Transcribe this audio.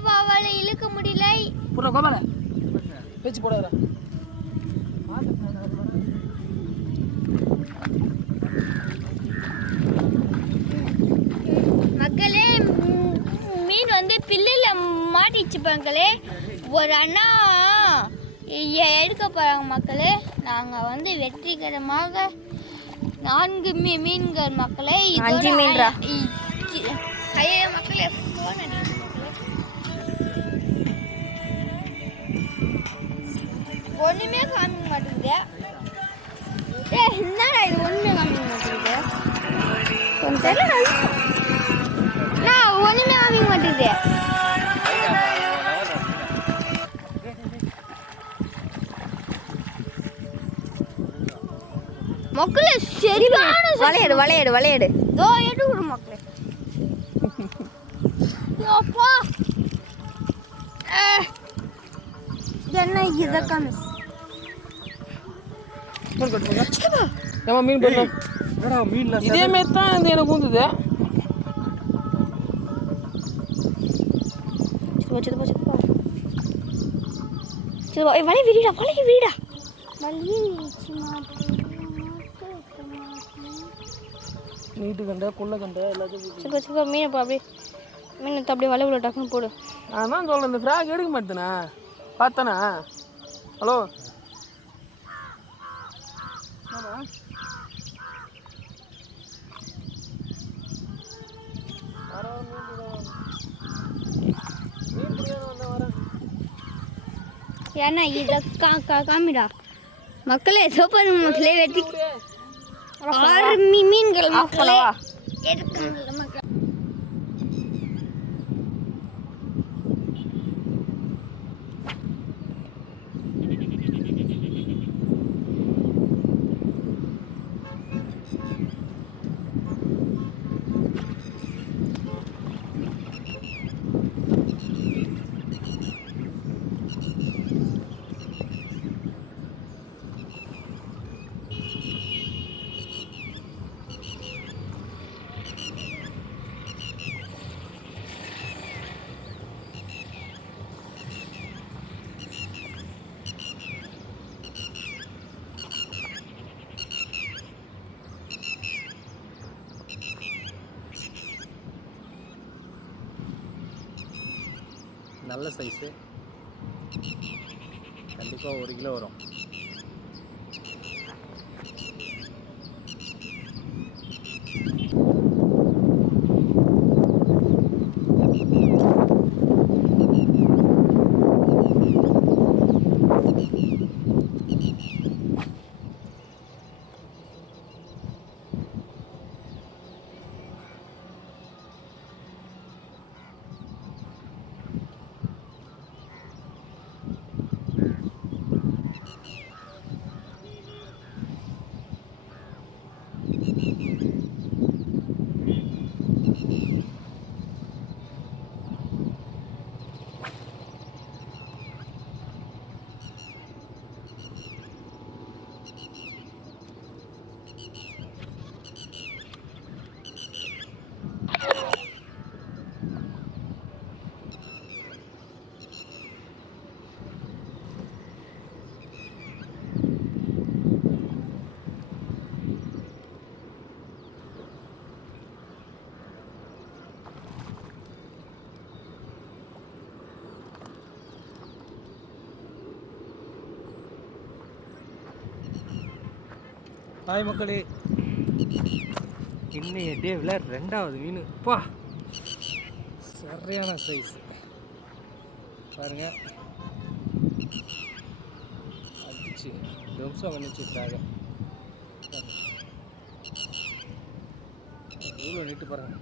சித்தப்பாவால இழுக்க முடியல. புள்ள கோபால பேச்சு போடாதடா. மக்களே மீன் வந்து பில்லுல மாட்டிச்சு மக்களே. ஒரு அண்ணா எடுக்க போறாங்க மக்களே. நாங்க வந்து வெற்றிகரமாக நான்கு மீ மீன்கள் மக்களே. அஞ்சு மீன்ரா? ஐயோ மக்களே ஃபோன் அடிக்குது ஒண்ணுமே காமிக்க மாட்டேங்குது. ஏ என்னடா இது? ஒண்ணுமே காமிக்க மாட்டேங்குது. கொஞ்சம் தெரியல? நான் ஒண்ணுமே காமிக்க மாட்டேங்குது. மக்களே சரியான வளையடு வளையடு வளையடு. தோ எடு விடு மக்களே அப்பா என்ன இதை காமி மீன் ஏமா மீன் என்னடா மீன்ல இதே மாரி தான் இந்த எனக்கு ஊந்துது. சித்தப்பா சித்தப்பா சித்தப்பா ஏய், வளைய விரிடா வளைய விரிடா. நீட்டு கண்டை குள்ள கண்டை எல்லாத்தையும். சித்தப்பா சித்தப்பா மீனை பா அப்படியே மீன் அப்படியே வலை உள்ள டக்குன்னு போடு. நான் தான் சொல்கிறேன் இந்த ஃப்ராக் எடுக்க மாட்டேனா பார்த்தானா? ஹலோ? ஏன்னா இதை கா கா- காமிடா. மக்களே சூப்பர் மக்களே வெற்றி ஆறு மீன்கள் மக்களே. வா. எடுக்கணும் மக்களே. நல்ல சைஸு கண்டிப்பாக ஒரு கிலோ வரும். ஹாய் மக்களே. இன்னைய டேவில் ரெண்டாவது மீன். பா. சரியான சைஸ் பாருங்க. அடிச்சு நிமிஷம் பண்ணிச்சுட்டாங்க எவ்வளோ நீட்டு பாருங்க.